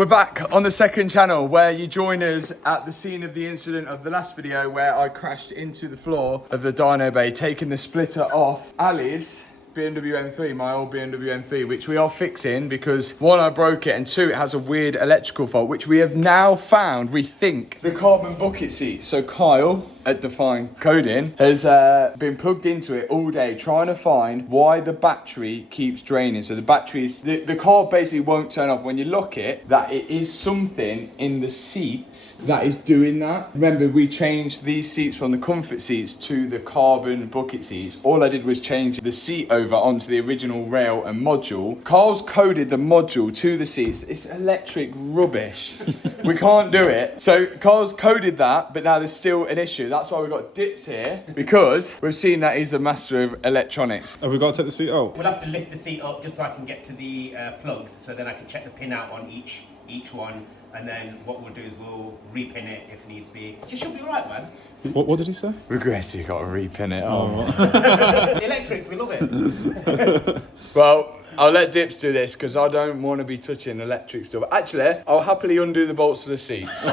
We're back on the second channel where you join us at the scene of the incident of the last video where I crashed into the floor of the dyno bay, taking the splitter off Ali's BMW M3, my old BMW M3, which we are fixing because one, I broke it, and two, it has a weird electrical fault, which we have now found, we think, the carbon bucket seat. So Kyle at Define Coding has been plugged into it all day trying to find why the battery keeps draining. So the batteries, the car basically won't turn off when you lock it, that it is something in the seats that is doing that. Remember, we changed these seats from the comfort seats to the carbon bucket seats. All I did was change the seat over onto the original rail and module. Carl's coded the module to the seats. It's electric rubbish. We can't do it. So Carl's coded that, but now there's still an issue. That's why we've got Dips here, because we've seen that he's a master of electronics. Have we got to take the seat out? We'll have to lift the seat up just so I can get to the plugs, so then I can check the pin out on each one, and then what we'll do is we'll repin it if needs be. You should be alright, man. What did he say? Regrets, you got to repin it. Oh. The electrics, we love it. Well, I'll let Dips do this because I don't want to be touching electric stuff. Actually, I'll happily undo the bolts for the seats.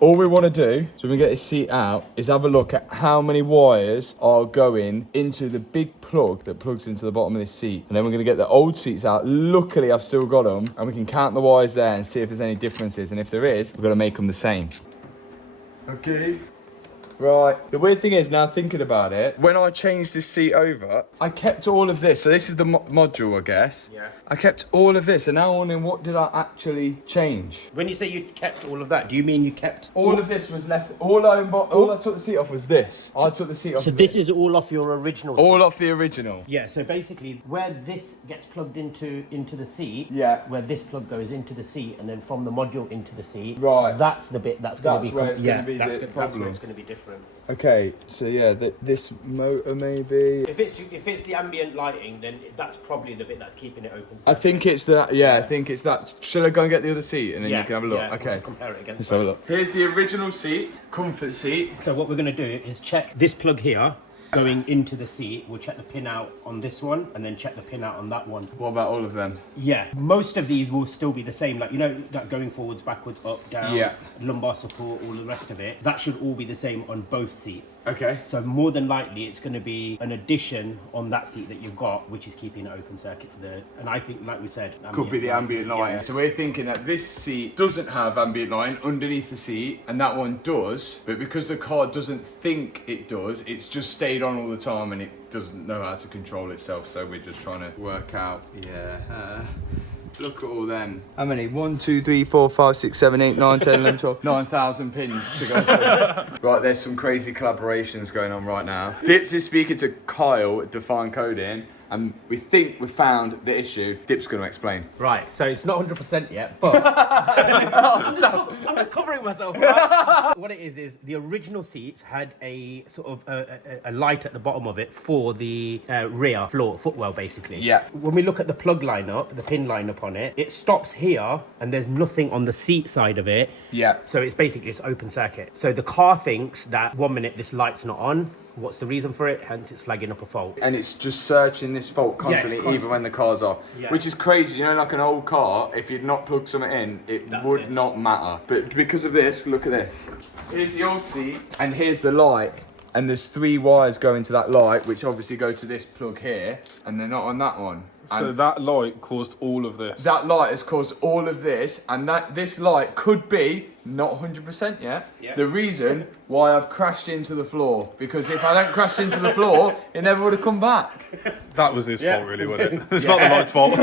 All we want to do, so we can get this seat out, is have a look at how many wires are going into the big plug that plugs into the bottom of this seat. And then we're going to get the old seats out. Luckily, I've still got them. And we can count the wires there and see if there's any differences. And if there is, we're going to make them the same. Okay. Right, the weird thing is, now thinking about it, when I changed this seat over, I kept all of this. So this is the module, I guess. Yeah. I kept all of this, and now I'm wondering, what did I actually change? When you say you kept all of that, do you mean you kept... All of this was left, all I took the seat off was this. I took the seat off. So this is all off your original seat? All off the original. Yeah, so basically, where this gets plugged into the seat, Yeah. where this plug goes into the seat, and then from the module into the seat, Right. That's the bit that's going to be... where it's going to be that's the where problem. it's going to be different. Okay, so yeah, this motor maybe. If it's the ambient lighting, then that's probably the bit that's keeping it open. I think it's that. Yeah, I think it's that. Shall I go and get the other seat and then you can have a look? Yeah, Okay. Let's compare it against. Let's have a look. Here's the original seat, comfort seat. So what we're going to do is check this plug here going into the seat. We'll check the pin out on this one and then check the pin out on that one. What about all of them? Yeah, most of these will still be the same. Like, you know, that going forwards, backwards, up, down, Yeah. lumbar support, all the rest of it. That should all be the same on both seats. Okay. So more than likely, it's going to be an addition on that seat that you've got, which is keeping it open circuit for the... And I think, like we said... Could be the ambient lighting. Yeah. So we're thinking that this seat doesn't have ambient lighting underneath the seat, and that one does. But because the car doesn't think it does, it's just stayed on all the time, and it doesn't know how to control itself. So we're just trying to work out. Yeah. Look at all them. How many? 1, 2, 3, 4, 5, 6, 7, 8, 9, 10, 11, 12. 9,000 pins to go through. Right, there's some crazy collaborations going on right now. Dips is speaking to Kyle at Define Coding, and we think we found the issue. Dip's going to explain. Right, so it's not 100% yet, but I'm just covering myself. Right? What it is the original seats had a sort of a light at the bottom of it for the rear floor, footwell basically. Yeah. When we look at the plug lineup, the pin lineup on it, it stops here and there's nothing on the seat side of it. Yeah. So it's basically just open circuit. So the car thinks that 1 minute this light's not on. What's the reason for it? Hence, it's flagging up a fault. And it's just searching this fault constantly, even when the car's off. Yeah. Which is crazy. You know, like an old car, if you'd not plugged something in, it would not matter. But because of this, look at this. Here's the old seat, and here's the light. And there's 3 wires going to that light, which obviously go to this plug here, and they're not on that one. So And that light caused all of this? that light has caused all of this, and this light could be not 100% yet. Yeah. The reason why I've crashed into the floor, because if I hadn't crashed into the floor, it never would have come back. That was his fault, really, wasn't it? It's not the light's fault.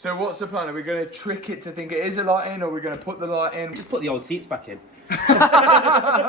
So what's the plan? Are we going to trick it to think it is a light in, or are we going to put the light in? Just put the old seats back in.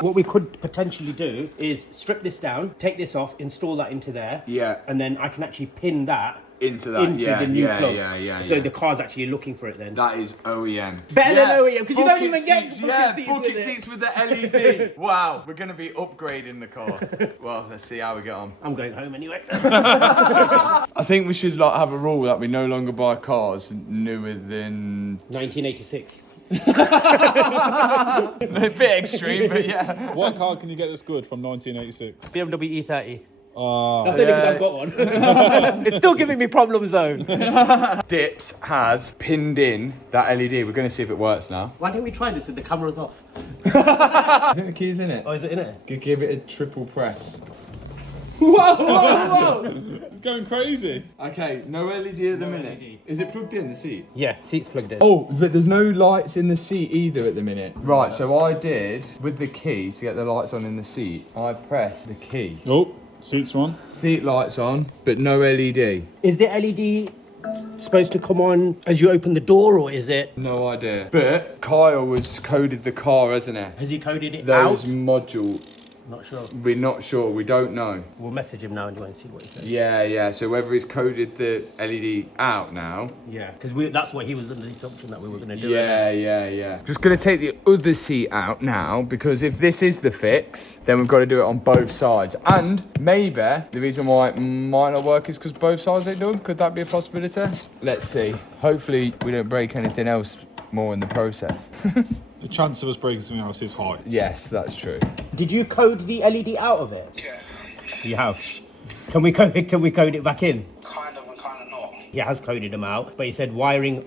What we could potentially do is strip this down, take this off, install that into there. Yeah. And then I can actually pin that Into that, yeah, the new yeah, plug. yeah. So the car's actually looking for it then. That is OEM. Better than OEM, because you don't Bucket even get seats, bucket seats bucket with it. seats with the LED. Wow, we're going to be upgrading the car. Well, let's see how we get on. I'm going home anyway. I think we should have a rule that we no longer buy cars newer than 1986. a bit extreme, but yeah. What car can you get that's good from 1986? BMW E30. Oh, That's only because I've got one. It's still giving me problems though. Dips has pinned in that LED. We're going to see if it works now. Why don't we try this with the cameras off? I think the key's in it. Oh, is it in it? Give it a triple press. Whoa! going crazy. Okay, no LED at the minute. LED. Is it plugged in the seat? Yeah, seat's plugged in. Oh, but there's no lights in the seat either at the minute. Right, so I did, with the key to get the lights on in the seat, I pressed the key. Oh, seats on. Seat lights on, but no LED. Is the LED supposed to come on as you open the door, or is it? No idea. But Kyle has coded the car, hasn't he? Has he coded it Those out? modules. Not sure. We're not sure, we don't know. We'll message him now anyway and see what he says. Yeah, so whether he's coded the LED out now. Yeah, because that's what he was under the assumption that we were going to do. Yeah. Just gonna take the other seat out now, because if this is the fix, then we've got to do it on both sides. And maybe the reason why it might not work is because both sides ain't done. Could that be a possibility? Let's see. Hopefully we don't break anything else more in the process. The chance of us breaking something else is high. Yes, that's true. Did you code the LED out of it? Yeah, You have. Can we code it back in? kind of and kind of not. He has coded them out, but he said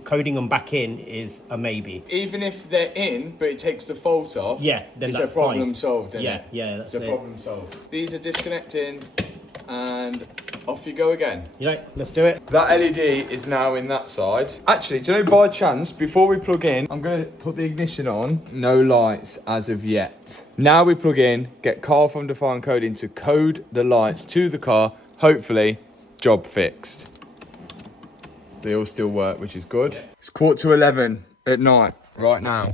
coding them back in is a maybe. Even if they're in, but it takes the fault off. Yeah, then it's that's a problem fine. solved, isn't Yeah, it? yeah, that's it's a it. problem solved. These are disconnecting, and off you go again. You know, let's do it. That LED is now in that side. Actually, do you know, by chance, before we plug in, I'm going to put the ignition on. No lights as of yet. Now we plug in, get Carl from Define Coding to code the lights to the car. Hopefully, job fixed. They all still work, which is good. It's 11:15 at night right now.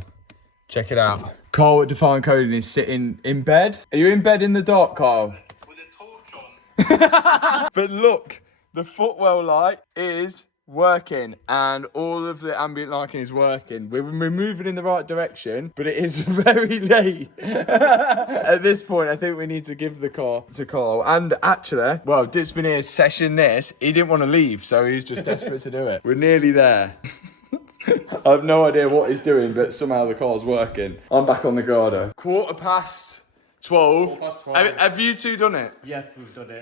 Check it out. Carl at Define Coding is sitting in bed. Are you in bed in the dark, Carl? With a torch on. But look, the footwell light is working and all of the ambient lighting is working. We're moving in the right direction, but it is very late. At this point, I think we need to give the car to Carl. And actually, well, Dip's been here session this. He didn't want to leave, so he's just desperate to do it. We're nearly there. I have no idea what he's doing, but somehow the car's working. I'm back on the Garda. 12:15. Have you two done it? Yes, we've done it.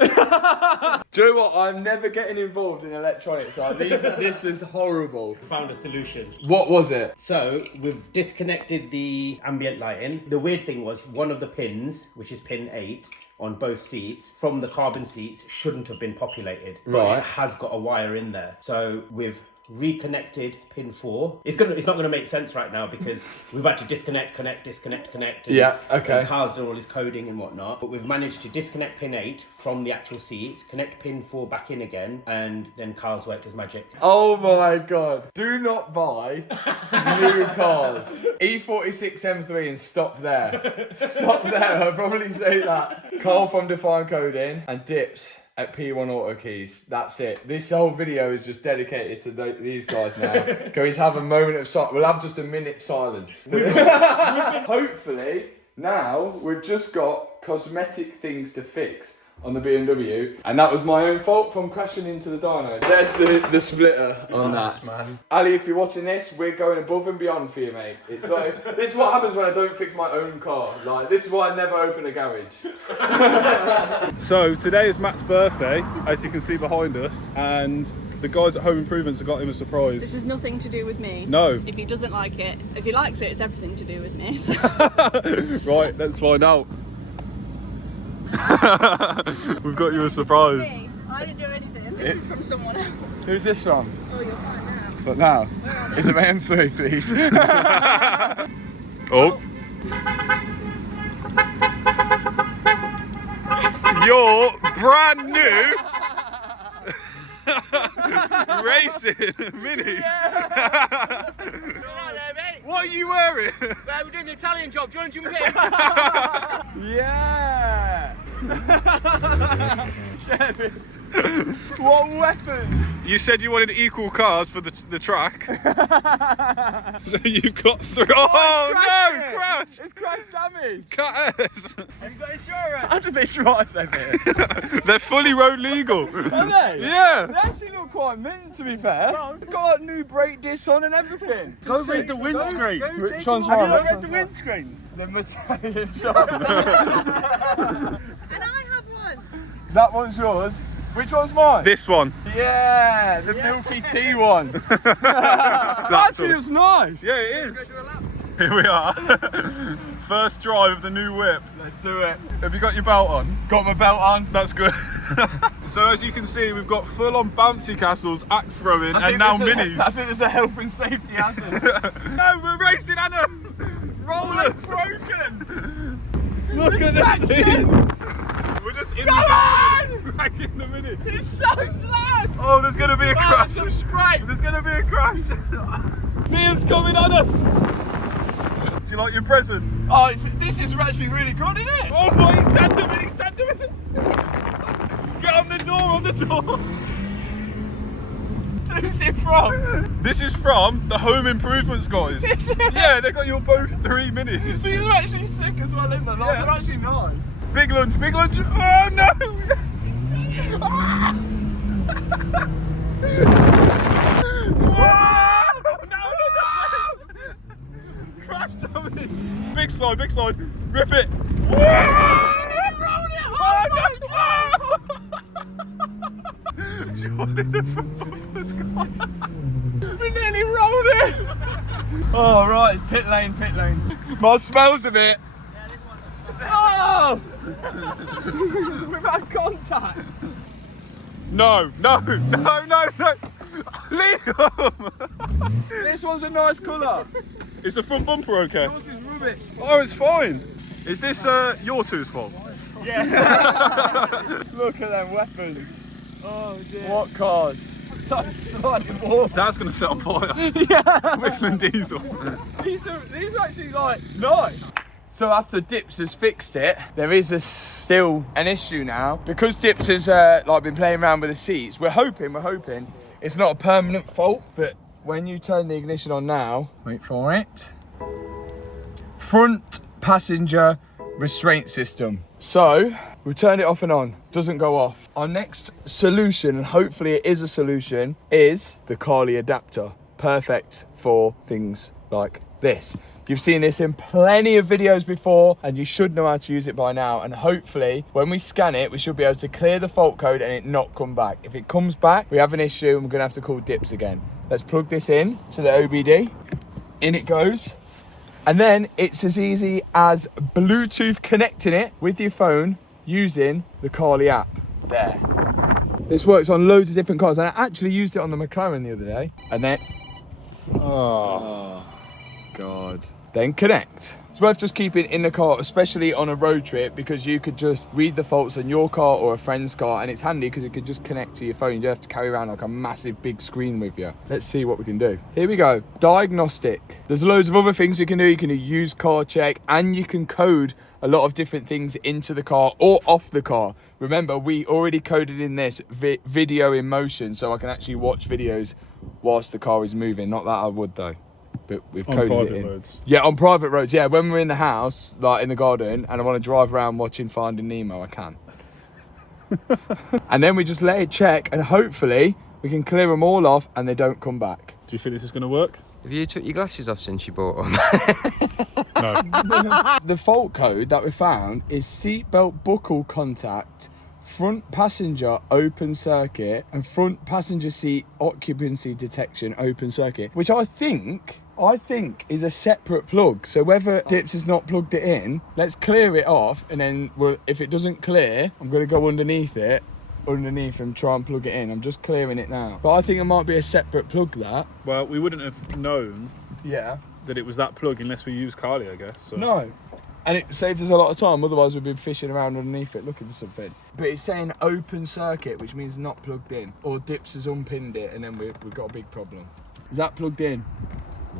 Do you know what? I'm never getting involved in electronics. This is horrible. Found a solution. What was it? So we've disconnected the ambient lighting. The weird thing was one of the pins, which is pin 8, on both seats, from the carbon seats, shouldn't have been populated. But Right. it has got a wire in there. So we've reconnected pin 4. It's not gonna make sense right now because we've had to disconnect, connect. And, Yeah, okay. And Carl's done all his coding and whatnot. But we've managed to disconnect pin 8 from the actual seats, connect pin 4 back in again, and then Carl's worked his magic. Oh my god. Do not buy new cars. E46 M3 and stop there. Stop there. I'll probably say that. Carl from Define Coding and Dips at P1 Auto Keys. That's it. This whole video is just dedicated to these guys now. Can we have a moment of silence? We'll have just a minute silence. Hopefully, now we've just got cosmetic things to fix on the BMW, and that was my own fault from crashing into the dyno. There's the splitter on that. Man. Ali, if you're watching this, we're going above and beyond for you, mate. It's like, this is what happens when I don't fix my own car. Like, this is why I never open a garage. So today is Matt's birthday, as you can see behind us, and the guys at Home Improvements have got him a surprise. This is nothing to do with me. No. If he doesn't like it, if he likes it, it's everything to do with me. So. Right, let's find out. We've got you a surprise. Hey, I didn't do anything. This is from someone else. Who's this from? Oh, you'll find out. But now, is it my M3, please? Oh. Your brand new racing mini. What are you wearing? We're doing the Italian job. Do you want to jump in? Yeah! What weapon! You said you wanted equal cars for the track. So you've got 3. Oh no! Crash! It's crash damage! Cut us! Have you got insurance? How do they drive them here? They're fully road legal. Are they? Yeah. They actually look quite mint, to be fair. They've got like, new brake discs on and everything. Go read the windscreen. Which one's Have you wrong? not read the windscreens? The Italian shop. And I have one. That one's yours. Which one's mine? This one. Yeah, the milky tea one. Actually, it's nice. Yeah, it is. Here we are. First drive of the new whip. Let's do it. Have you got your belt on? Got my belt on. That's good. So as you can see, we've got full-on bouncy castles, axe throwing, I and now think minis. I think there's a health and safety hazard. No, we're racing, Anna. Rollers. Broken. Look at the seats. We're just in the back in the mini. It's so slack. Oh, there's gonna be a crash. Some spray. There's gonna be a crash. Liam's coming on us. Do you like your present? Oh, this is actually really good, isn't it? Oh boy, he's tandeming, he's tandeming. Get on the door, Who's it from? This is from the home improvements guys. Yeah, they got your both 3 minis. These are actually sick as well, isn't they? Like, Yeah. they're actually nice. Big lunge, big lunge. Oh no! Crash damage. Big slide, big slide. Rip it. Surely the front bumper's gone. We nearly rolled it. Oh, right. Pit lane, pit lane. My smells of it. Yeah, this one smells. Oh! We've had contact. No, no, no, no, no. Liam! This one's a nice colour. Is the front bumper okay? Yours is rubbish. Oh, it's fine. Is this your two's fault? Yeah. Look at them weapons. Oh dear. What cars? That's slightly more. That's gonna set on fire. Yeah. Whistling diesel. These are actually like nice. So after Dips has fixed it, there is still an issue now. Because Dips has like been playing around with the seats, we're hoping it's not a permanent fault, but when you turn the ignition on now, wait for it. Front passenger restraint system. So we've turned it off and on, doesn't go off. Our next solution, and hopefully it is a solution, is the Carly adapter. Perfect for things like this. You've seen this in plenty of videos before, and you should know how to use it by now. And hopefully when we scan it, we should be able to clear the fault code and it not come back. If it comes back, we have an issue and we're gonna have to call Dips again. Let's plug this in to the OBD. In it goes. And then it's as easy as Bluetooth connecting it with your phone using the Carly app. There. This works on loads of different cars. And I actually used it on the McLaren the other day. And then, oh God. Then connect. It's worth just keeping in the car, especially on a road trip, because you could just read the faults on your car or a friend's car, and it's handy because it could just connect to your phone. You don't have to carry around like a massive big screen with you. Let's see what we can do. Here we go. Diagnostic. There's loads of other things you can do. You can do use car check, and you can code a lot of different things into the car or off the car. Remember, we already coded in this video in motion, so I can actually watch videos whilst the car is moving. Not that I would though. But we've coded it in. Roads. Yeah, on private roads. Yeah, when we're in the house, like in the garden, and I want to drive around watching Finding Nemo, I can. And then we just let it check, and hopefully we can clear them all off, and they don't come back. Do you think this is going to work? Have you took your glasses off since you bought them? No. The fault code that we found is seatbelt buckle contact, front passenger open circuit, and front passenger seat occupancy detection open circuit, which I think is a separate plug. So whether Dips has not plugged it in, let's clear it off, and then if it doesn't clear, I'm going to go underneath and try and plug it in. I'm just clearing it now. But I think it might be a separate plug, that. Well, we wouldn't have known Yeah. that it was that plug unless we used Carly, I guess. So. No. And it saved us a lot of time, otherwise we'd been fishing around underneath it looking for something. But it's saying open circuit, which means not plugged in. Or Dips has unpinned it, and then we've got a big problem. Is that plugged in?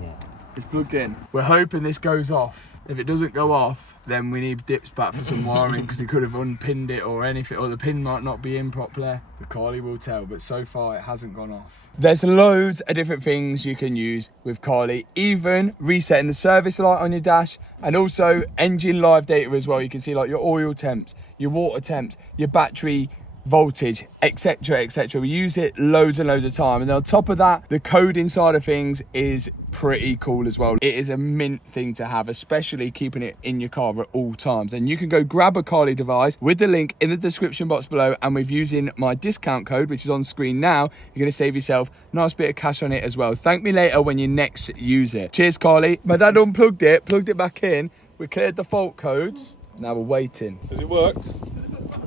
Yeah. It's plugged in. We're hoping this goes off. If it doesn't go off, then we need Dips back for some wiring, because he could have unpinned it or anything, or the pin might not be in properly. But Carly will tell, but so far it hasn't gone off. There's loads of different things you can use with Carly, even resetting the service light on your dash, and also engine live data as well. You can see like your oil temps, your water temps, your battery voltage, etc, etc. We use it loads and loads of time, and on top of that, the code inside of things is pretty cool as well. It is a mint thing to have, especially keeping it in your car at all times. And you can go grab a Carly device with the link in the description box below, and with using my discount code, which is on screen now, you're going to save yourself a nice bit of cash on it as well. Thank me later when you next use it. Cheers, Carly. My dad unplugged it, plugged it back in, we cleared the fault codes, now we're waiting. Has it worked?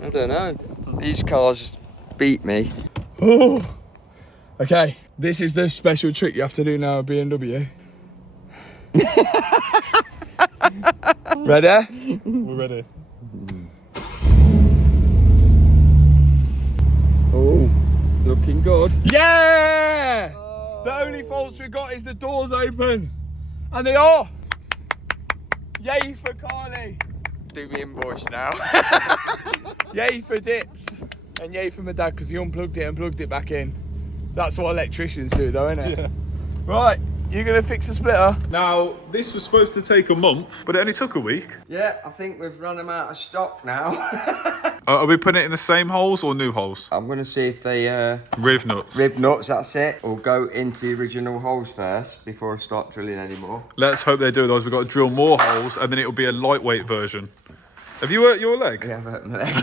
I don't know. These cars beat me. Oh, okay. This is the special trick you have to do now at BMW. Ready? We're ready. Oh, looking good. Yeah! The only faults we got is the doors open. And they are. Yay for Carly. Do me invoice now. Yay for dips. And yay for my dad, because he unplugged it and plugged it back in. That's what electricians do though, isn't it? Yeah. Right, you're gonna fix the splitter. Now, this was supposed to take a month, but it only took a week. Yeah, I think we've run them out of stock now. Are we putting it in the same holes or new holes? I'm going to see if they Riv nuts. rib nuts, that's it. Or go into the original holes first before I start drilling anymore. Let's hope they do, otherwise we've got to drill more holes and then it'll be a lightweight version. Have you hurt your leg? Yeah, I've hurt my leg.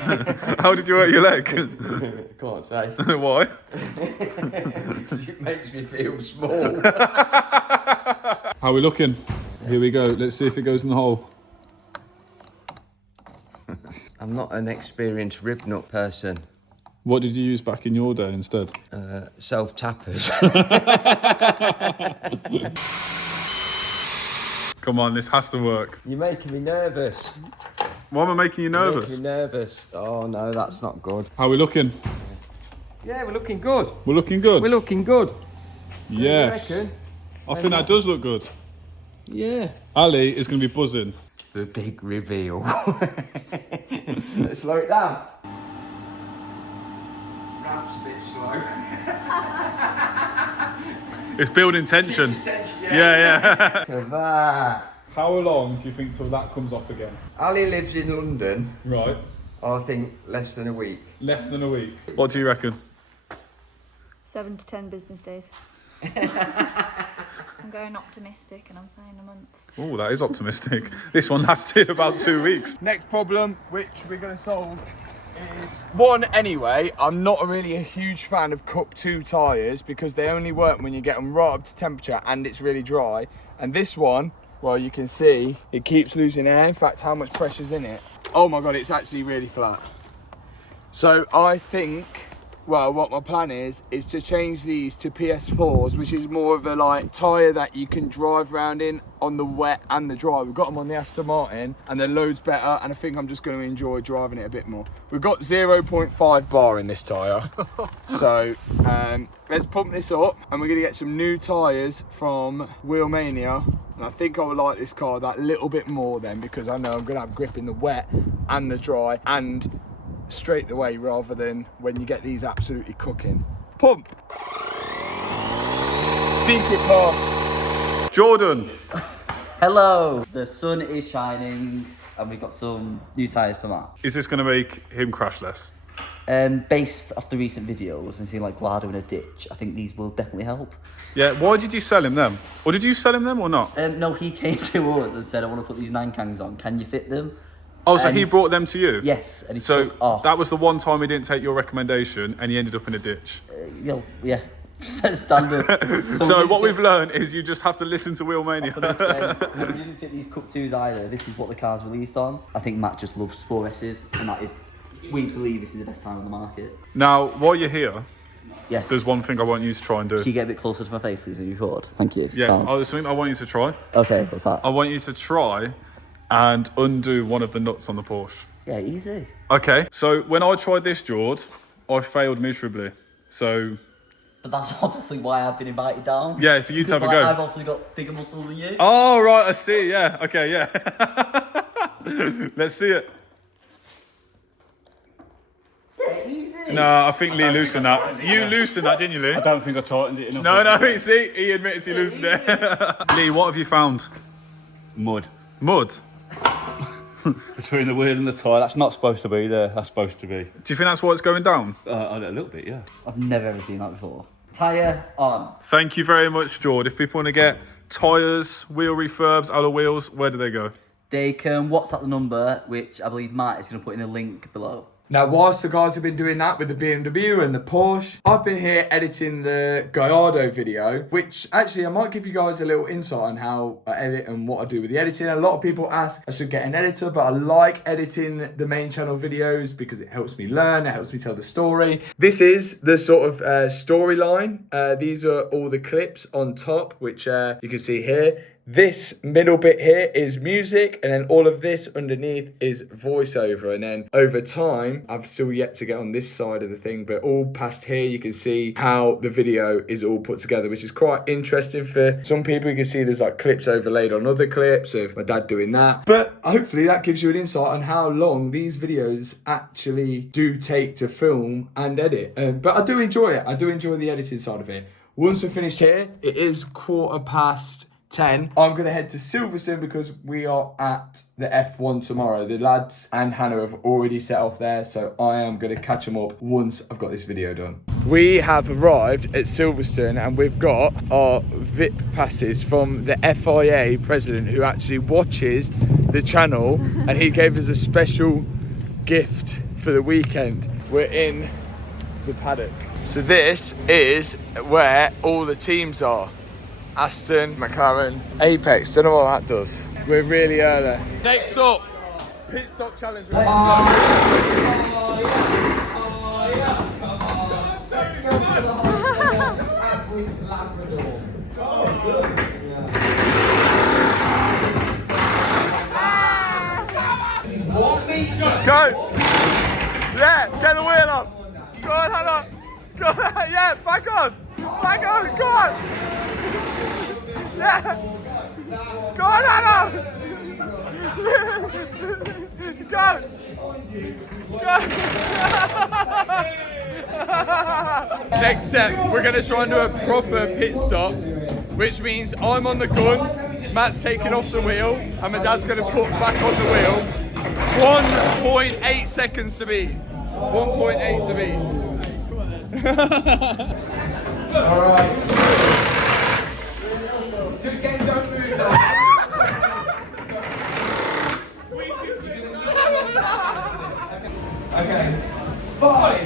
How did you hurt your leg? Can't say. Why? It makes me feel small. How are we looking? Here we go. Let's see if it goes in the hole. I'm not an experienced rib nut person. What did you use back in your day instead? Self-tappers. Come on, this has to work. You're making me nervous. Why am I making you nervous? Making me nervous. Oh no, that's not good. How are we looking? Yeah, we're looking good. We're looking good? We're looking good. Yes. You reckon? I think that does look good. Yeah. Ali is going to be buzzing. The big reveal. Let's slow it down. Ramp's a bit slow. It's building tension. Yeah. Look at that. How long do you think till that comes off again? Ali lives in London. Right. I think less than a week. Less than a week. What do you reckon? 7 to 10 business days. I'm going optimistic and I'm saying a month. Oh, that is optimistic. This one lasted about 2 weeks. Next problem, which we're gonna solve, is one anyway. I'm not really a huge fan of Cup 2 tyres because they only work when you get them right up to temperature and it's really dry. And this one, well, you can see it keeps losing air. In fact, how much pressure's in it? Oh my God, it's actually really flat. So I think, well, what my plan is to change these to PS4s, which is more of a like tyre that you can drive around in on the wet and the dry. We've got them on the Aston Martin and they're loads better, and I think I'm just going to enjoy driving it a bit more. We've got 0.5 bar in this tyre. So let's pump this up and we're going to get some new tyres from Wheelmania. And I think I would like this car that little bit more then, because I know I'm going to have grip in the wet and the dry and straight away, rather than when you get these absolutely cooking. Pump. Secret path. Jordan. Hello! The sun is shining and we've got some new tyres for that. Is this going to make him crash less? Based off the recent videos and seeing like Glado in a ditch, I think these will definitely help. Yeah, why did you sell him them? Or did you sell him them or not? No, he came to us and said, I want to put these 9 on, can you fit them? Oh, so he brought them to you? Yes, and he So took off. that was the one time he didn't take your recommendation and he ended up in a ditch. Yeah, standard. So what we've learned is you just have to listen to Wheelmania. 100%. When we didn't fit these Cup 2s either, this is what the car's released on. I think Matt just loves 4S's, and that is, we believe this is the best time on the market. Now, while you're here, Yes. there's one thing I want you to try and do. Can you get a bit closer to my face, please, if you could? Thank you. Yeah, Sound. there's something I want you to try. Okay, what's that? I want you to try and undo one of the nuts on the Porsche. Yeah, easy. Okay, so when I tried this, George, I failed miserably. So, But that's obviously why I've been invited down. yeah, for you to have a Because, go. I've obviously got bigger muscles than you. Oh, right, I see, yeah. Okay, yeah. Let's see it. Yeah, easy. No, I think Lee loosened that. You loosened that, didn't you, Lee? I don't think I tightened it enough. No, see, he admits he loosened it. Lee, what have you found? Mud. Mud? between the wheel and the tyre. That's not supposed to be there. That's supposed to be. Do you think that's why it's going down? A little bit, yeah. I've never ever seen that before. Tyre on. Thank you very much, George. If people want to get tyres, wheel refurbs, alloy wheels, where do they go? They can WhatsApp the number, which I believe Matt is going to put in the link below. Now, whilst the guys have been doing that with the BMW and the Porsche, I've been here editing the Gallardo video, which actually I might give you guys a little insight on how I edit and what I do with the editing. A lot of people ask I should get an editor, but I like editing the main channel videos because it helps me learn, it helps me tell the story. This is the sort of storyline. These are all the clips on top, which you can see here. This middle bit here is music, and then all of this underneath is voiceover. And then over time, I've still yet to get on this side of the thing, but all past here, you can see how the video is all put together, which is quite interesting for some people. You can see there's like clips overlaid on other clips of my dad doing that. But hopefully that gives you an insight on how long these videos actually do take to film and edit. But I do enjoy it. I do enjoy the editing side of it. Once I'm finished here, it is 10:15. I'm going to head to Silverstone because we are at the F1 tomorrow. The lads and Hannah have already set off there, so I am going to catch them up once I've got this video done. We have arrived at Silverstone and we've got our VIP passes from the FIA president who actually watches the channel, and he gave us a special gift for the weekend. We're in the paddock. So this is where all the teams are. Aston, McLaren, Apex, don't know what that does. We're really early. Next up, pit stop challenge. Go! Yeah, get the wheel on! Go on, Hannah! Go on, yeah, back on! Back on, go on! Yeah! Go on, Hannah! Go! Go! Next step, we're going to try and do a proper pit stop, which means I'm on the gun, Matt's taking off the wheel, and my dad's going to put back on the wheel. 1.8 seconds to beat. 1.8 to beat. Alright. Don't move though. Okay. 5,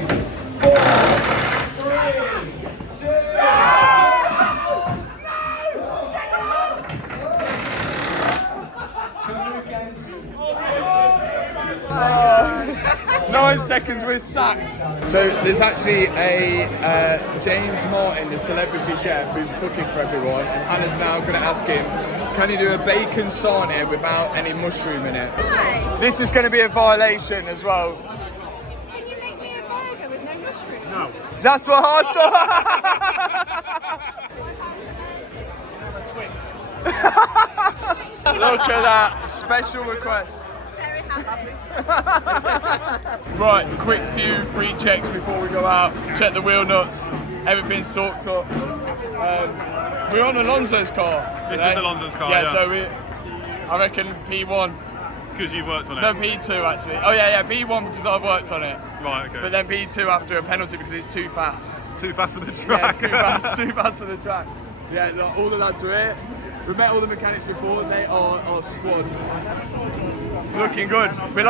4, 3, 9 seconds, we're sacked. So there's actually a James Martin, the celebrity chef, who's cooking for everyone. And Hannah's now going to ask him, can he do a bacon sarnie without any mushroom in it? Why? This is going to be a violation as well. Can you make me a burger with no mushrooms? No. That's what I thought. Look at that, special request. Very happy. Right, quick few pre-checks before we go out. Check the wheel nuts. Everything's sorted up. We're on Alonso's car today. This is Alonso's car, yeah. So I reckon P1. Because you've worked on it? No, P2 actually. Oh yeah, P1 because I've worked on it. Right, okay. But then P2 after a penalty because it's too fast. Too fast for the track? Yeah, too fast for the track. Yeah, look, all the lads are here. We've met all the mechanics before, they are our squad. Looking good. We're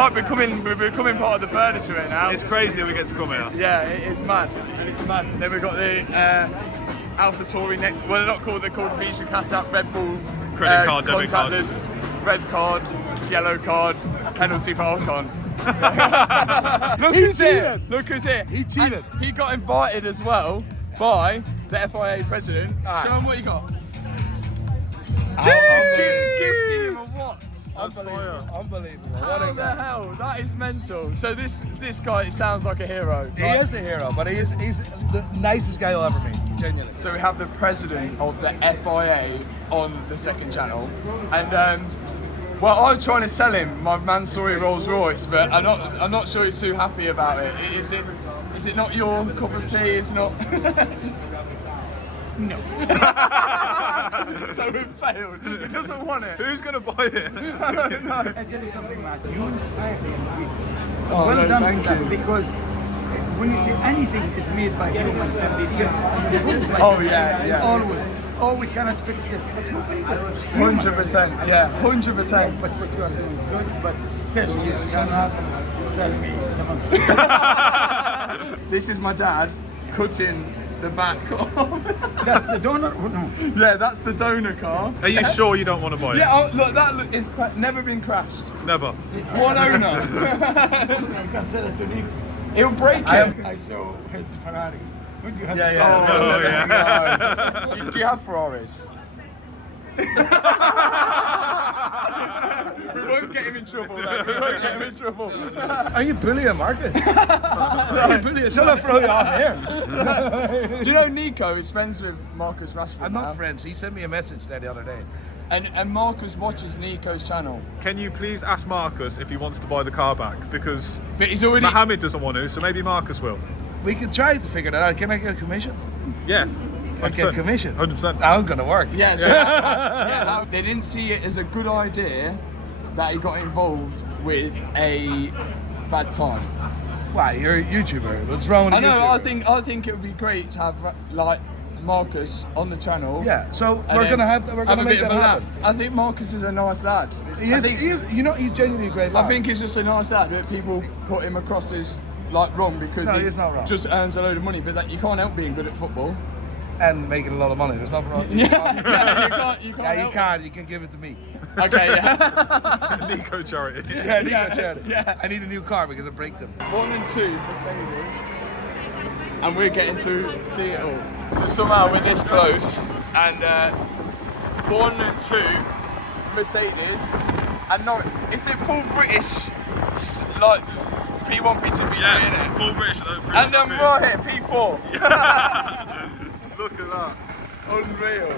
becoming part of the furniture here now. It's crazy that we get to come here. Yeah, it is mad. It's mad. Then we've got the AlphaTauri next. Well, they're not called. They're called Visa Cassap Red Bull. Credit card, debit card. Contactless, red card, yellow card, penalty for Ocon. Look who's here. Look who's here. He cheated. And he got invited as well by the FIA president. Show him what you got. Gifted him a watch. Unbelievable. What the hell? That is mental. So this guy sounds like a hero. He is a hero, but he's the nicest guy you'll ever meet. Genuinely. So we have the president of the FIA on the second channel, and well, I'm trying to sell him my Mansory Rolls Royce, but I'm not sure he's too happy about it. Is it not your cup of tea? It's not. No. So we failed. He doesn't want it. Who's gonna buy it? I don't know. I tell you something, Matt. You inspire me. Oh, Well no, done thank to that, you. because when you say anything is made by humans can be fixed. Oh, yeah. Always. Oh, we cannot fix this, but you 100%. Yeah, 100%. But what you are doing is good, but still you cannot sell me the Mansory. This is my dad cutting the back off. That's the donor or no? Yeah, that's the donor car. Are you sure you don't want to buy it? Yeah, oh, look, that is never been crashed. Never. One owner. I can sell it to Nico. He'll break it. I saw his Ferrari. Would you have Yeah. Do you have Ferraris? We won't get him in trouble, mate. We won't get him in trouble. Are you bullying Marcus? Are you bullying? Shall I throw you off here? Do you know Nico is friends with Marcus Rashford? I'm now? not friends. He sent me a message there the other day. And Marcus watches Nico's channel. Can you please ask Marcus if he wants to buy the car back? Because But he's already... Mohammed doesn't want to, so maybe Marcus will. We can try to figure that out. Can I get a commission? Yeah. I get a commission. 100%. I'm gonna work. Yeah, so they didn't see it as a good idea that he got involved with a bad time. Why? You're a YouTuber. What's wrong with a I know. YouTuber? I think it would be great to have like Marcus on the channel. Yeah. So and we're then gonna have a make bit that of a laugh. happen. I think Marcus is a nice lad. He is. You know, he's genuinely a great lad. I think he's just a nice lad, but people put him across as like wrong because No, he he's not wrong. just earns a load of money. But that you can't help being good at football. And making a lot of money. There's nothing wrong. You can't. Yeah, you help can. You can give it to me. it. Okay. Yeah. Nico charity. Yeah, charity. Yeah. I need a new car because I break them. 1 and 2 Mercedes, and we're getting to see it all. So somehow we're this close, and 1 and 2 Mercedes, and no, is it full British, like P1, P2, P3, Yeah, innit? full British. And then right here, P4. Look at that. Unreal.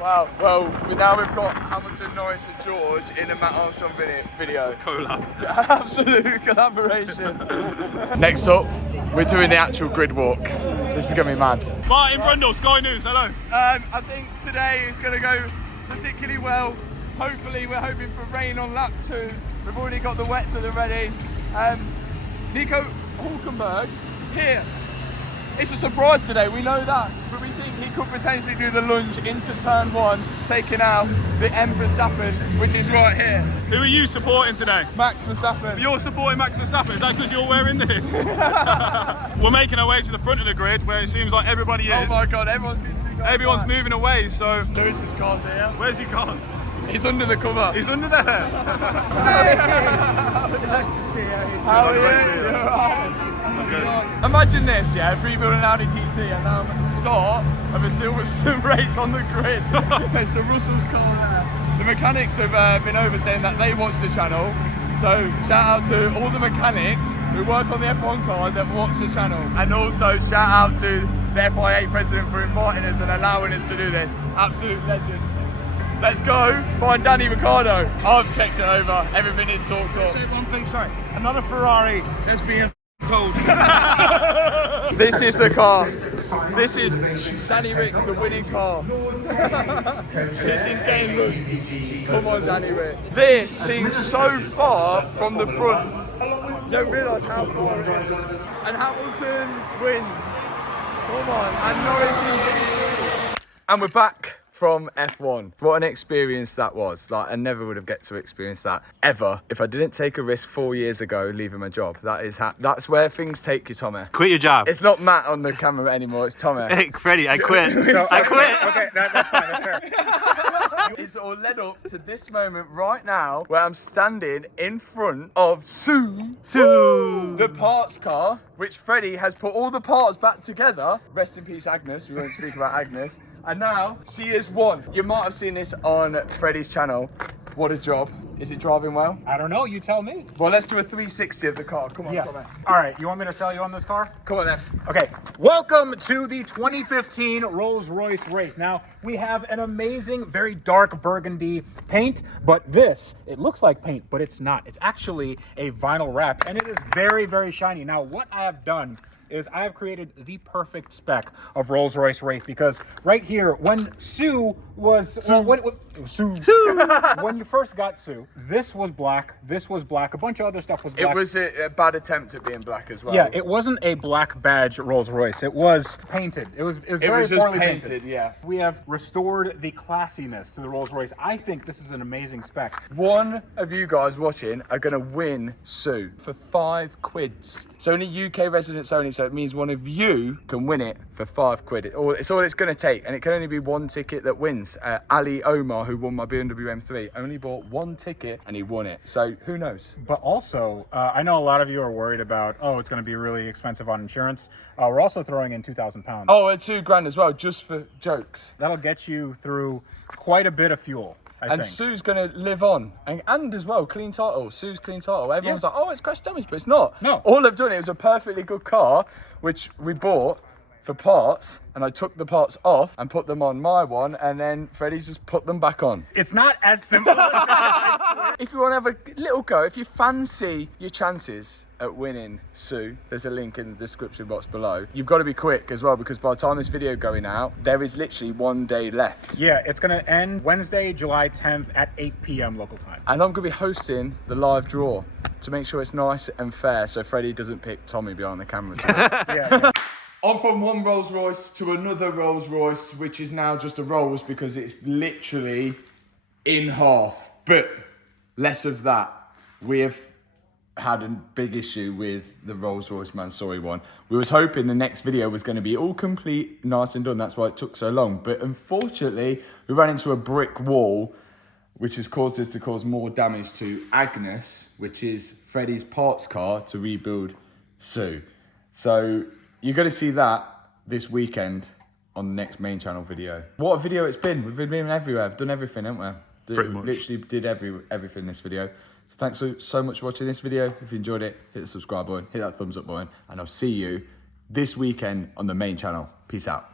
Wow, well, now we've got Hamilton, Norris and George in a Matt Armstrong video. Collab. Absolute collaboration. Next up, we're doing the actual grid walk. This is going to be mad. Martin Brundle, Sky News, hello. I think today is going to go particularly well. Hopefully, we're hoping for rain on lap 2. We've already got the wets that are ready. Nico Hulkenberg here. It's a surprise today, we know that, but we think he could potentially do the lunge into turn 1, taking out the M Verstappen, which is right here. Who are you supporting today? Max Verstappen. You're supporting Max Verstappen, is that because you're wearing this? We're making our way to the front of the grid where it seems like everybody is. Oh my god, everyone seems to be going Everyone's back. moving away, so... Lewis's car's here. Where's he gone? He's under the cover. He's under there. Nice to see you. How are you? Imagine this, yeah, rebuilding an Audi TT and now I'm at the start of a Silverstone race on the grid. There's the Russell's car there. The mechanics have been over saying that they watch the channel. So shout out to all the mechanics who work on the F1 car that watch the channel. And also shout out to the FIA president for inviting us and allowing us to do this. Absolute legend. Let's go find Danny Ricciardo. I've checked it over, everything is talked up. Say one thing, sorry. Another Ferrari is being told. This is the car. This is Danny Rick's the winning car. This is getting good. Come on, Danny Rick. This seems so far from the front. You don't realise how far it is. And Hamilton wins. Come on. And Norris. And we're back from F1. What an experience that was. Like, I never would have get to experience that ever if I didn't take a risk 4 years ago leaving my job. That is that's where things take you, Tommy. Quit your job. It's not Matt on the camera anymore, it's Tommy. Hey, Freddie, I quit. I quit. Okay, that's fine, that's fair. It's all led up to this moment right now where I'm standing in front of the parts car, which Freddie has put all the parts back together. Rest in peace, Agnes. We won't speak about Agnes. And now she is won. You might have seen this on Freddie's channel. What a job. Is it driving well? I don't know, you tell me. Well, let's do a 360 of the car. Come on, Yes. come on. All right, you want me to sell you on this car? Come on then. Okay, welcome to the 2015 Rolls-Royce Wraith. Now, we have an amazing, very dark burgundy paint, but this, it looks like paint, but it's not. It's actually a vinyl wrap, and it is very, very shiny. Now, what I have done is I have created the perfect spec of Rolls-Royce Wraith, because right here, when Sue was Sue, when you first got Sue, this was black, a bunch of other stuff was black. It was a bad attempt at being black as well. Yeah, it wasn't a black badge Rolls-Royce. It was painted. It was very just poorly painted, yeah. We have restored the classiness to the Rolls-Royce. I think this is an amazing spec. One of you guys watching are going to win Sue for £5. It's only UK residents only, so it means one of you can win it for £5. It's all it's going to take, and it can only be one ticket that wins. Ali Omar, who won my BMW M3, only bought one ticket and he won it. So who knows? But also, I know a lot of you are worried about, oh, it's going to be really expensive on insurance. We're also throwing in £2,000. Oh, and £2,000 as well, just for jokes. That'll get you through quite a bit of fuel. I think. Sue's going to live on. And as well, clean title. Sue's clean title. Everyone's like, oh, it's crash damage, but it's not. No. All I've done, it was a perfectly good car, which we bought for parts, and I took the parts off and put them on my one, and then Freddie's just put them back on. It's not as simple as that, I swear. If you want to have a little go, if you fancy your chances at winning Sue, there's a link in the description box below. You've got to be quick as well, because by the time this video going out, there is literally 1 day left. Yeah, it's going to end Wednesday, July 10th at 8 p.m. local time. And I'm going to be hosting the live draw to make sure it's nice and fair, so Freddie doesn't pick Tommy behind the camera. Yeah. I'm from one Rolls Royce to another Rolls Royce, which is now just a Rolls because it's literally in half. But less of that. We have had a big issue with the Rolls Royce Mansory one. We was hoping the next video was going to be all complete, nice and done. That's why it took so long. But unfortunately, we ran into a brick wall, which has caused us to cause more damage to Agnes, which is Freddie's parts car, to rebuild Sue. So you're going to see that this weekend on the next main channel video. What a video it's been. We've been everywhere. I've done everything, haven't we? Pretty much. Literally did everything in this video. So thanks so much for watching this video. If you enjoyed it, hit the subscribe button, hit that thumbs up button, and I'll see you this weekend on the main channel. Peace out.